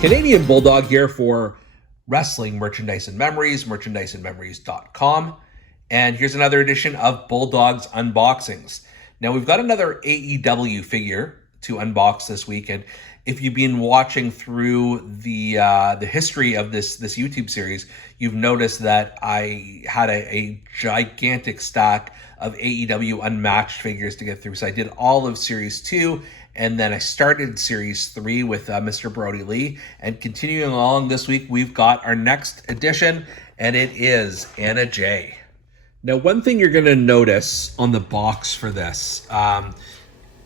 Canadian Bulldog here for Wrestling Merchandise and Memories, merchandiseandmemories.com. And here's another edition of Bulldog's Unboxings. Now, we've got another AEW figure to unbox this week. And if you've been watching through the history of this YouTube series, you've noticed that I had a gigantic stack of AEW Unmatched figures to get through. So I did all of Series 2, and then I started Series 3 with Mr. Brody Lee. And continuing along this week, we've got our next edition, and it is Anna Jay. Now, one thing you're going to notice on the box for this,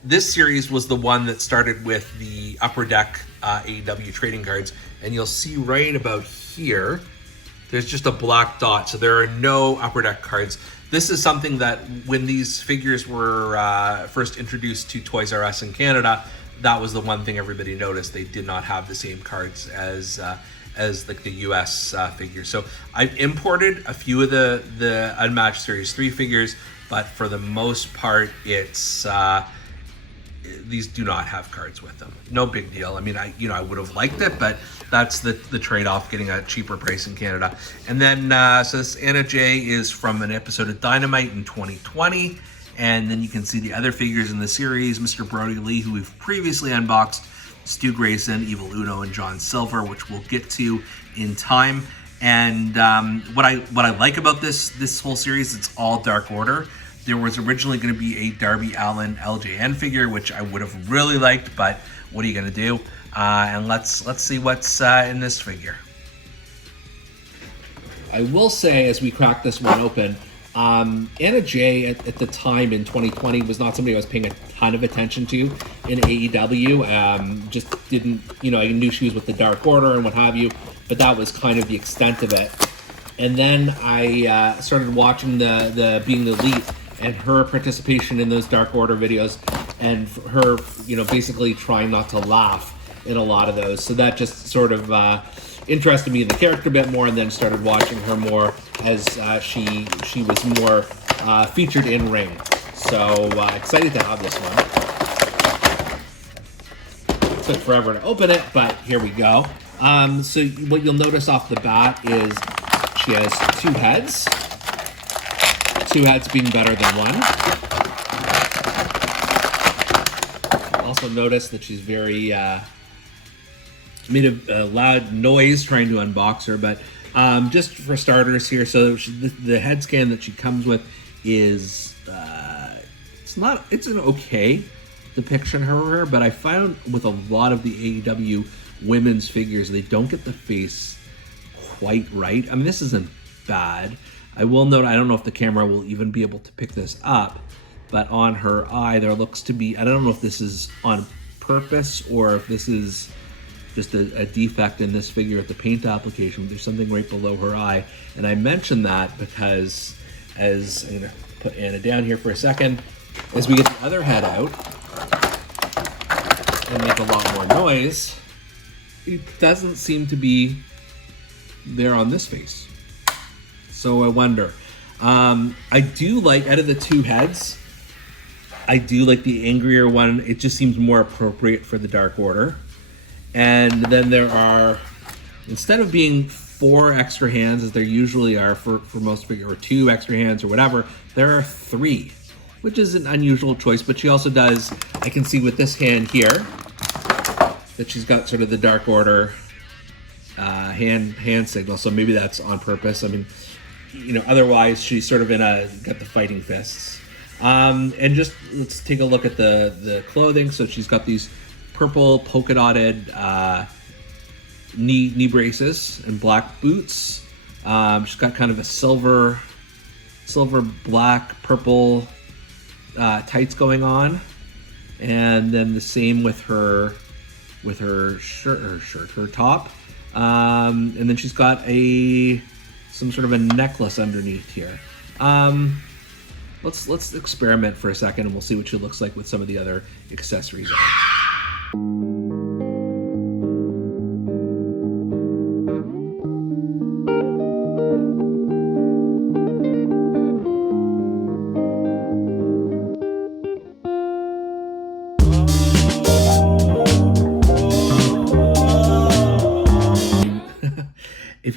this series was the one that started with the Upper Deck AEW trading cards, and you'll see right about here, there's just a black dot, so there are no Upper Deck cards. This is something that when these figures were first introduced to Toys R Us in Canada, that was the one thing everybody noticed. They did not have the same cards as like the US figures. So I've imported a few of the Unmatched Series 3 figures, but for the most part, it's these do not have cards with them. No big deal. I mean, I would have liked it, but that's the trade-off, getting a cheaper price in Canada. And then, so this Anna Jay is from an episode of Dynamite in 2020. And then you can see the other figures in the series, Mr. Brody Lee, who we've previously unboxed, Stu Grayson, Evil Uno, and John Silver, which we'll get to in time. And what I like about this whole series, it's all Dark Order. There was originally going to be a Darby Allin LJN figure, which I would have really liked, but what are you going to do? And let's see what's in this figure. I will say, as we crack this one open, Anna Jay at the time in 2020 was not somebody I was paying a ton of attention to in AEW. Just didn't, I knew she was with the Dark Order and what have you, but that was kind of the extent of it. And then I started watching the Being the Elite and her participation in those Dark Order videos, and her, basically trying not to laugh in a lot of those. So that just sort of interested me in the character a bit more, and then started watching her more as she was more featured in ring. So excited to have this one. Took forever to open it, but here we go. So what you'll notice off the bat is she has two heads. Two heads being better than one. Also notice that she's very made a loud noise trying to unbox her, but just for starters here, so the head scan that she comes with is it's an okay depiction of her, but I found with a lot of the AEW women's figures, they don't get the face quite right. I mean, this isn't bad. I will note, I don't know if the camera will even be able to pick this up, but on her eye there looks to be, I don't know if this is on purpose or if this is just a defect in this figure at the paint application. There's something right below her eye, and I mention that because, as I'm going to put Anna down here for a second, as we get the other head out and make a lot more noise, it doesn't seem to be there on this face. So I wonder. I do like, out of the two heads, I do like the angrier one. It just seems more appropriate for the Dark Order. And then there are, instead of being 4 extra hands, as there usually are for most figures, or 2 extra hands or whatever, there are 3, which is an unusual choice. But she also does, I can see with this hand here, that she's got sort of the Dark Order hand signal. So maybe that's on purpose. I mean, otherwise she's sort of got the fighting fists. And just let's take a look at the clothing. So she's got these purple polka dotted knee braces and black boots. She's got kind of a silver black purple tights going on, and then the same with her top. And then she's got some sort of a necklace underneath here. Let's experiment for a second, and we'll see what she looks like with some of the other accessories.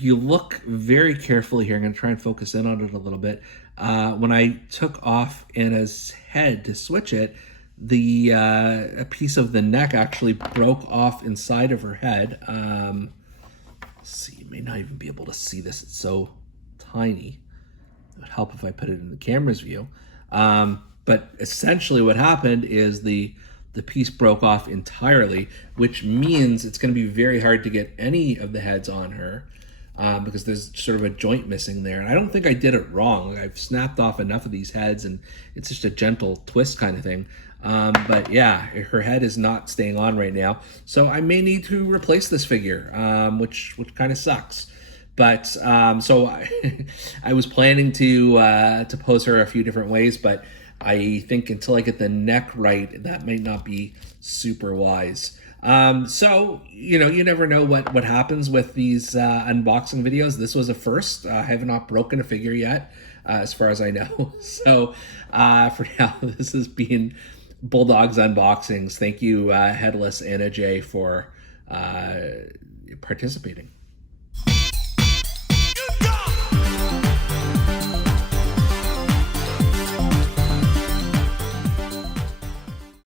you look very carefully here, I'm going to try and focus in on it a little bit. When I took off Anna's head to switch it, a piece of the neck actually broke off inside of her head. Let's see, you may not even be able to see this. It's so tiny. It would help if I put it in the camera's view. But essentially what happened is the piece broke off entirely, which means it's going to be very hard to get any of the heads on her because there's sort of a joint missing there. And I don't think I did it wrong. I've snapped off enough of these heads, and it's just a gentle twist kind of thing. But yeah, her head is not staying on right now. So I may need to replace this figure, which kind of sucks. But so I was planning to pose her a few different ways, but I think until I get the neck right, that might not be super wise. So, you never know what happens with these unboxing videos. This was a first. I have not broken a figure yet, as far as I know. So for now, this has been Bulldog's Unboxings. Thank you, Headless Anna J, for participating.